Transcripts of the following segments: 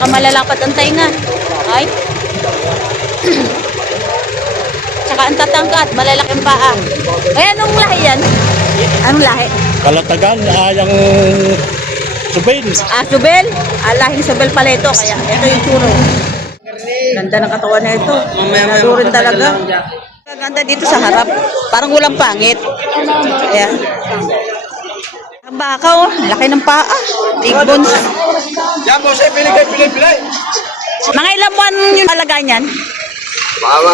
Malalapat ang tainga. Ay. Tsaka ang tatangkat, malalaking paa. Ay, anong lahi yan? Anong lahi? Kalatagan, yung subin. Subel? Lahing Subel pala ito. Kaya ito yung turo. Ganda ng katawan na ito. Nadurin talaga. Ganda dito sa harap. Parang walang pangit. Ayan. Ang baka, oh. Laki ng paa. Big bones. Yan po, siya pilay. Mga ilang buwan yung talaga niyan? Mga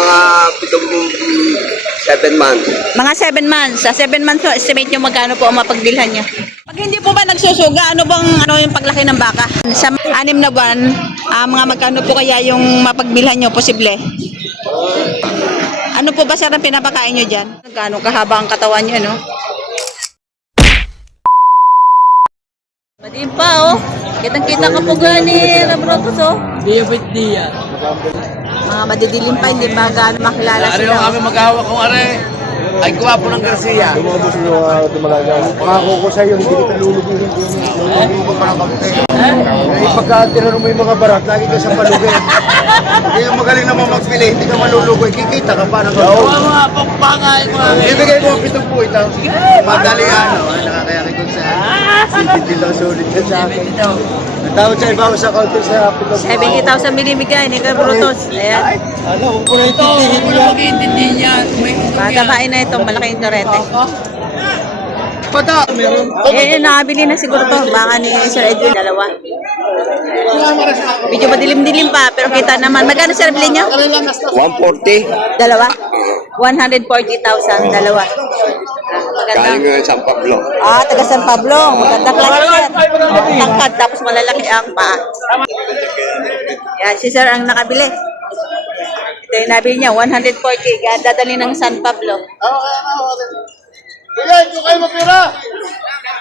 7 months. Mga 7 months. Sa 7 months, so, estimate nyo magkano po ang mapagbilhan niya. Pag hindi po ba nagsusuga, ano yung paglaki ng baka? Sa 6 na buwan, mga magkano po kaya yung mapagbilhan nyo posible? Ano po ba sir ang pinapakain nyo dyan? Gano'ng kahaba ang katawan nyo, no? Madim pa, oh. Kitang-kita ka po gani, Rabrotos, oh. Diya. Mga madidilim pa, hindi pa gaano makilala Are sila. yung kami maghahawak kung are. Ay guwapo ng Garcia. Lumabos nyo dumalaga. Pangako ko sa iyo, hindi kita lulubuhin ko. Lulubuhin ko para magtay. Pagka tinanong mo yung mga barat, lagi ka sa palugay. Kaya magaling naman magpili, hindi ka malulugoy. Kikita ka pa ng Oo, mga pampangay, mga ibigay mo ang 7 po ito. Madalian, nakakayaki ko sa hindi lang sulit ka sa akin. Natawad sa iba sa counter sa 70,000 binibigay ni Rabrotos. Ayan. Ano, kung ito, kung mag-iintindi niya. Matamain na itong malaking torete. Pata, meron. Nakabili na siguro to. Baka ni Sir Edwin, dalawa. Medyo madilim-dilim pa, pero kita naman. Magkano sir bili niyo? 140. Dalawa? 140,000, dalawa. Galing Maganda. nga San Pablo. Taga San Pablo. Maganda klase sir. Tangkad, tapos malalaki ang paa. Yan, si sir ang nakabili. Ito yung nabili niya, 140. Kaya dadali ng San Pablo. Kuya, ito kayo mapira!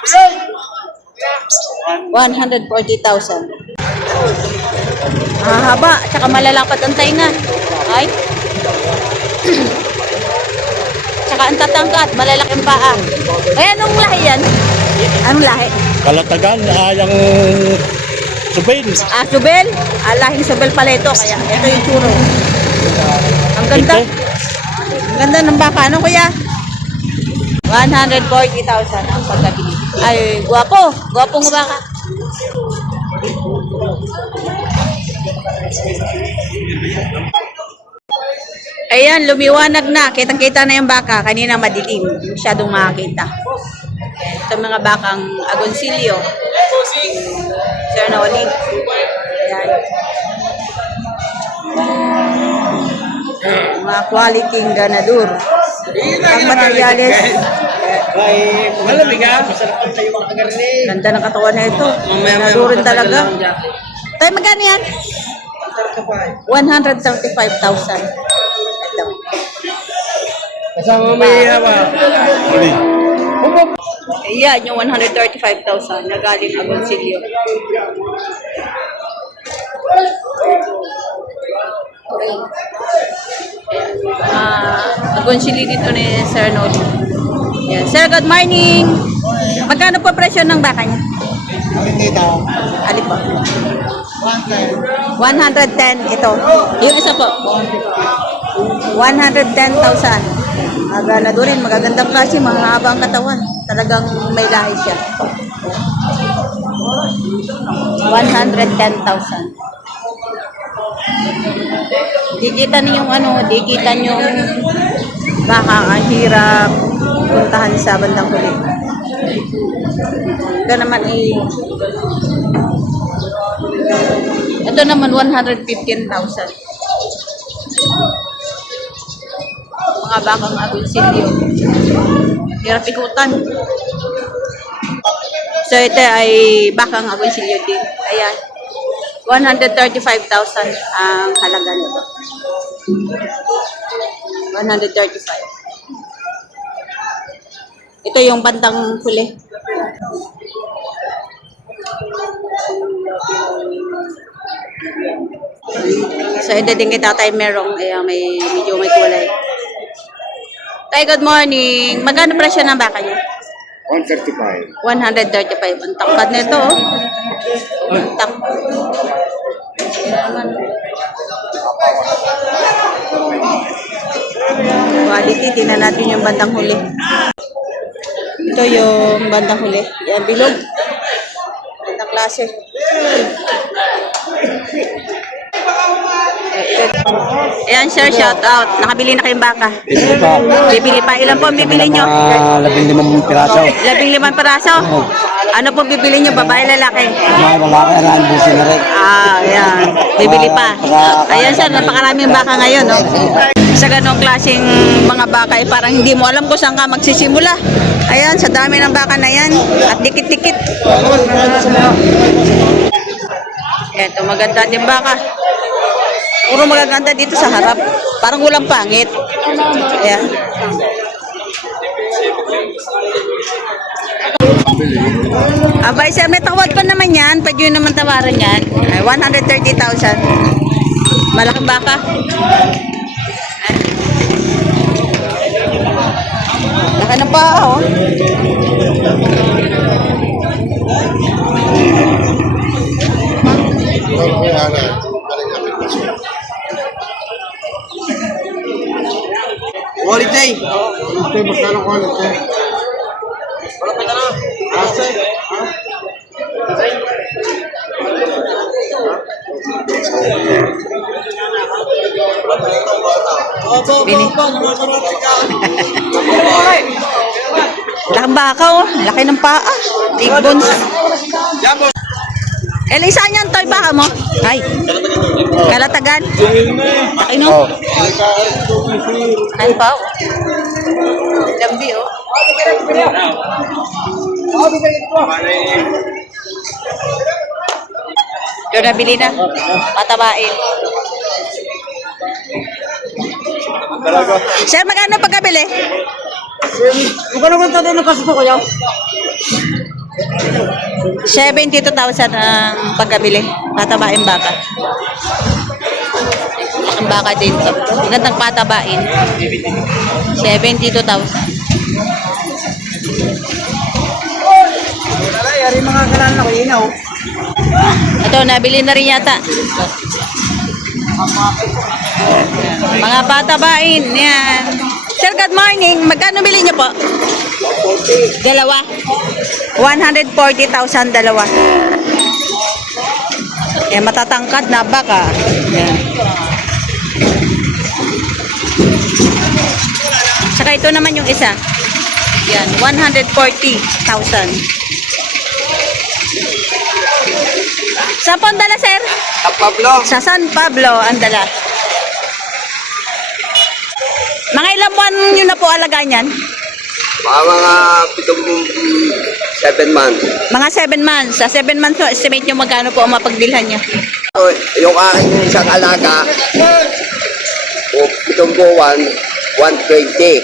Kuya! 140,000. Haba, tsaka malalapat ang tainga. Ay. Tsaka ang tatangkat, malalaking paa. Ay, anong lahi yan? Anong lahi? Kalatagan, yung subin. Subel? Lahing Subel pala ito. Kaya ito yung turo. Ang ganda. Ang ganda ng baka. Ano kuya? 140,000 ang pagkabili. Ay, guwapo. Guwapong baka. Ayan, lumiwanag na. Kitang-kita na yung baka. Kanina madilim. Masyadong makakita. Ito mga bakang agoncillo. Sir Noli. Ayan. Mga quality ganador. Ang materyales. Malamig ha? Masarap ang tayo mga kagarni. Ganda ng katawan na ito. Nadurin talaga. Tayo magkano yan? 135,000. Ito. Kasama may hawa. Ayan, yung 135,000 na galing Agoncillo. Agoncillo dito ni Sir Noli. Yan. Sir, good morning. Magkano po presyo ng baka niya? Ali po. 110 ito. Yung isa po. 110,000. Agana doon rin, magagandang klase, mahaba ang katawan. Talagang may lahi siya. 110,000. Dikita niyo yung dikita niyo baka ang hirap puntahan sa bandang huli. Ito naman ito naman 115,000. Mga bakang agoncillo. Hirap ikutan. So ito ay bakang agoncillo din. Ayan. 135,000 ang halaga nito. 135. Ito yung bandang huli. So ito din kay Tatay Merong. Ayan, medyo may kulay. Tay, good morning. Magkano presyo ng baka niya? 135. 135. Ang tangkad nito, oh. Ang tangkad. Quality, tingnan natin yung bandang huli. Ito yung bandang huli. Yan, bilog. Bandang klase. Ayan, sir, shout out. Nakabili na kayong baka. Bibili pa. Ilan po ang bibili nyo? 15 piraso. 15 peraso? Ano po bibili nyo? Babae, lalaki? Mga lalaki na busi na rin. Ayan. Bibili pa. Ayan, sir, napakaraming baka ngayon, no? Sa ganong klaseng mga baka, parang hindi mo alam kung saan ka magsisimula. Ayan, sa dami ng baka na yan. At dikit-dikit. Ito, maganda din baka. Puro magaganda dito sa harap. Parang walang pangit. Ayan. Abay, sir, may tawad pa naman yan. Pwede yun naman tawaran yan. Ay, 130,000. Malaking baka. Laki na pa, oh. Quality. Bini. Laking baka, oh. Laki ng paa. Big bones. Saan yan, toy baka mo? Ay. Kalatagan. Laki, no? Ay, pa, oh. Lambi, oh. Yung nabili na. Patabain. Sir, magkano pagkabili? Kung naman tayo ng kaso ko yaw? 72,000 ang pagkabili. Patabain baka. Ang baka din to. Gandang patabain. 72,000. Yari mga kalanan ako inaw. Ito, nabili na rin yata. Mga patabain. Yan. Sir, good morning. Magkano bili niyo po? Dalawa. 140,000 dalawa. Eh, matatangkad na baka. Yan. Saka ito naman yung isa. Yan, 140,000. Saan po ang dala, sir? Pablo. Sa San Pablo ang dala. Mga ilang buwan nyo na po alagaan yan? Mga 7 months. Mga 7 months. Sa 7 months, so, estimate nyo magkano po ang mapagbilhan nyo? Yung aking isang alaga, pitong buwan, 120.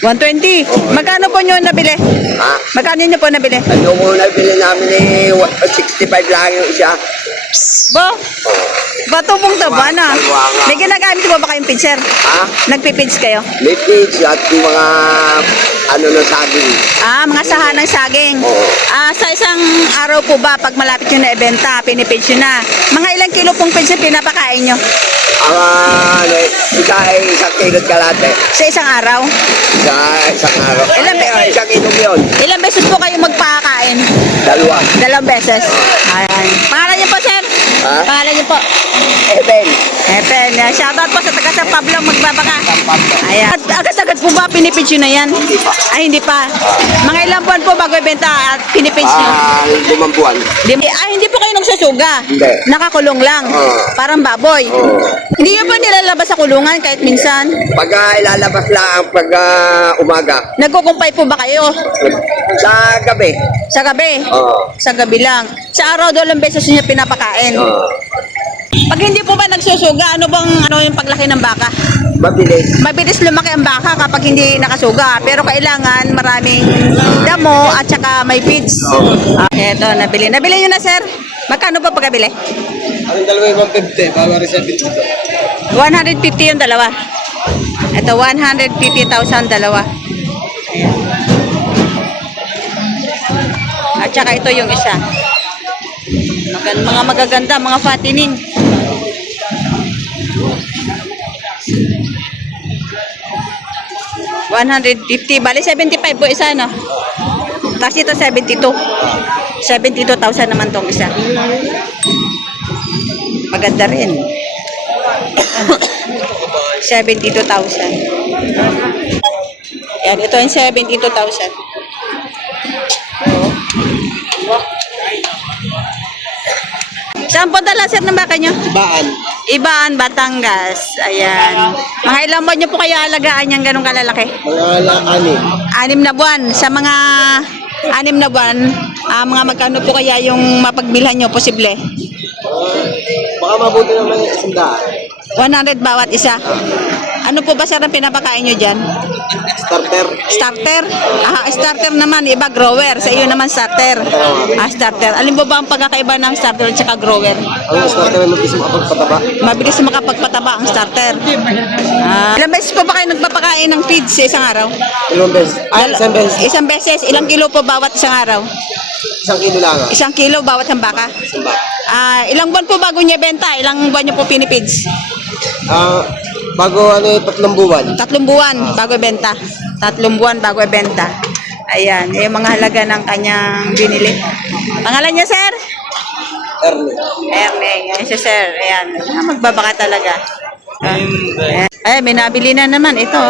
120. Magkano po nyo nabili? Ha? Magkano nyo po nabili? Ano ko nabili namin 65 lang yung isa. Bo? Bato pong taba na. May ginagamit po ba kayong pincher? Ha? Nagpipins kayo? May pigs at mga ano na saging. Mga sahanang saging. Oo. Sa isang araw po ba, pag malapit nyo na ibenta, pinipins nyo na? Mga ilang kilo pong pincher pinapakain nyo? Isang kilot kalate. Sa isang araw? Isang araw. Isang inom yun. Ilang beses po kayo magpakain? 2. 2 beses. Ayan. Pangalan niyo po, sir? Ha? Pangalan niyo po? Eben. Epen. Shoutout po sa taga San Pablo magbabaka. Pablo. Ayan. Agad-agad po ba pinipitch nyo na yan? Ay, hindi pa. Mga ilang buwan po bago ibenta at pinipitch nyo? 5 buwan. Hindi po kayo nagsusuga? Hindi. Nakakulong lang? Parang baboy? Hindi nyo po nilalabas sa kulungan kahit minsan? Pag ilalabas lang pag umaga. Nagkukumpay po ba kayo? Sa gabi. Sa gabi? Oo. Sa gabi lang. Sa araw, 2 beses nyo pinapakain. Pag hindi po ba nagsusuga, ano yung paglaki ng baka? Mabilis. Mabilis lumaki ang baka kapag hindi nakasuga. Pero kailangan maraming damo at saka may feeds. Eto, nabili. Nabili nyo na, sir? Magkano ba pagkabili? Ang dalawa yung 150. Bago rin 70. 150 yung dalawa. Ito, 150,000 dalawa. Ayan. At saka ito yung isa. Mga magaganda, mga fattening. $150, bali 75 po isa, no? Kasi ito 72. 72,000 naman tong isa. Maganda rin. 72,000. Yan, ito yung 72,000. Saan po dala, sir, ng baka nyo? Ibaan. Ibaan, Batangas. Ayan. Mga ilang buwan nyo po kaya alagaan yung ganong kalalaki? Mga 6 na buwan. Sa mga 6 na buwan, mga magkano po kaya yung mapagbilhan nyo posible? Baka mabuti naman yung 100. 100 bawat isa. Ano po ba, sir, ang pinapakain nyo dyan? Starter. Starter? Starter naman. Iba grower. Sa iyo naman starter. Starter. Alin po ba ang pagkakaiba ng starter at saka grower? Ang starter ay mabilis makapagpataba. Mabilis makapagpataba ang starter. Ilang beses po ba kayo nagpapakain ng feeds sa isang araw? Ilang beses? Isang beses. Isang beses. Ilang kilo po bawat isang araw? 1 kilo lang. 1 kilo bawat isang baka. Ilang buwan po bago niya benta? Ilang buwan niyo po pinipids? Bago 3 buwan. 3 buwan bago ibenta. 3 buwan bago ibenta. Ayan, yung mga halaga ng kanyang binili. Pangalan niya, sir? Erneng. Ayan si sir. Ayan. Magbabaka talaga. Ay, may nabili na naman. Ito.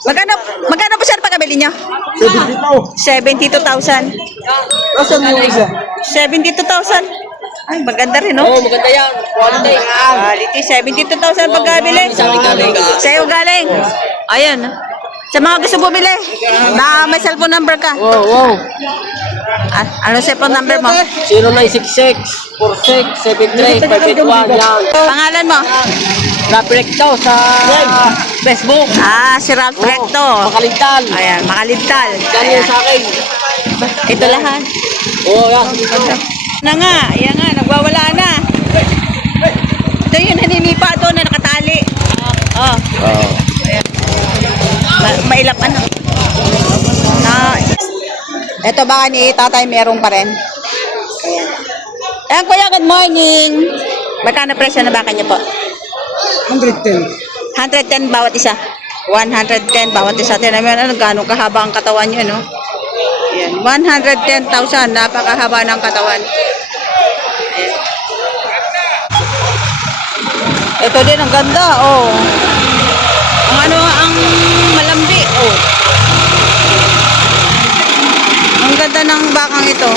Magkano po, sir, pagkabili niyo? 72,000. Nasaan yung isa? 72,000. Ay, maganda rin, no? Oo, maganda yan. Quality. Quality, 72,000 pagkabili. Sa'yo galing. Ayan. Sa mga gusto bumili, na may cellphone number ka. Wow. Ano cellphone number mo? 0966-4673-581 yan. Pangalan mo? Raprecto sa Facebook. Si Ralph Recto. Makalintal. Ayan, Makalintal. Ganyan sa akin. Ito lahat. Oo, yan. Na nga, ayan nga, nagwawala na. Ito yung naninipa doon na nakatali. Ayan. Mailap ano. Ito baka ni tatay merong pa rin. Ayan kuya, good morning. Magkano presyo na baka niyo po? 110. 110 bawat isa. 110 bawat isa. Tinan mo ano, gano'ng kahaba ang katawan niyo, no? Ayan, 110,000. Napakahaba ng katawan. Ayan. Ito din, ang ganda, oh. Ang malambi, oh. Ang ganda ng bakang ito.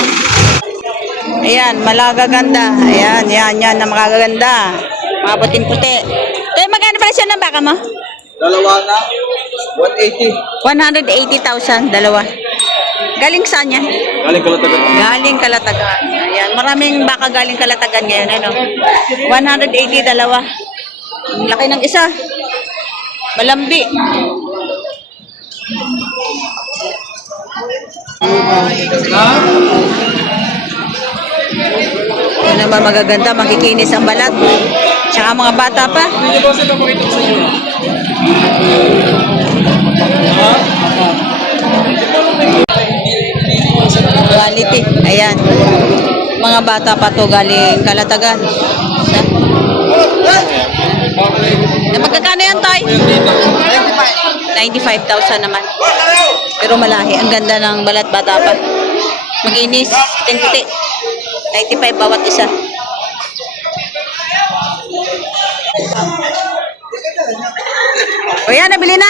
Ayan, malagaganda. Ayan, yan, na makagaganda. Mga puting-puti. Kaya magkano presyo ng baka mo? Dalawa na. 180. 180,000, dalawa. Galing saan yan? Galing Kalatagan. Galing Kalatagan. Ayan, maraming baka galing Kalatagan ngayon, ano? 180, dalawa. Ang laki ng isa. Malambi. Yan naman magaganda, makikinis ang balat. Tsaka mga bata pa. Quality. Ayan. Mga bata pa to galing Kalatagan. Magkakano yan, Toy? 95,000 naman. Pero malahi. Ang ganda ng balat, bata pa. Maginis. Puting-puti. 95 bawat isa. O yan, nabili na?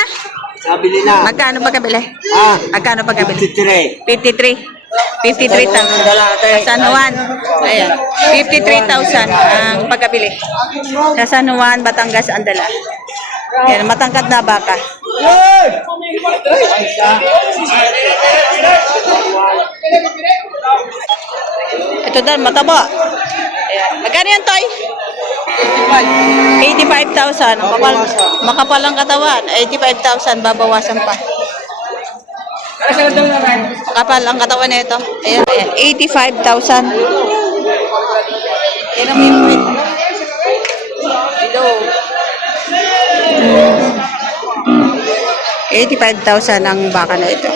Nabili na. Magkano pagkabili? Magkano pagkabili? 53. 53,000. Sa San Juan. Ayan. 53,000 ang pagkabili. Sa San Juan, Batangas, ang dala. Ayan, matangkad na baka. Ito daw, mataba. Ayan. Magkano yan, Toy? 85,000. Makapal ang katawan. 85,000, babawasan pa. Kapal ang katawan nito. Ayan, ayan. 85,000. Ayan ang minute. Hello. 85,000 ang baka na ito.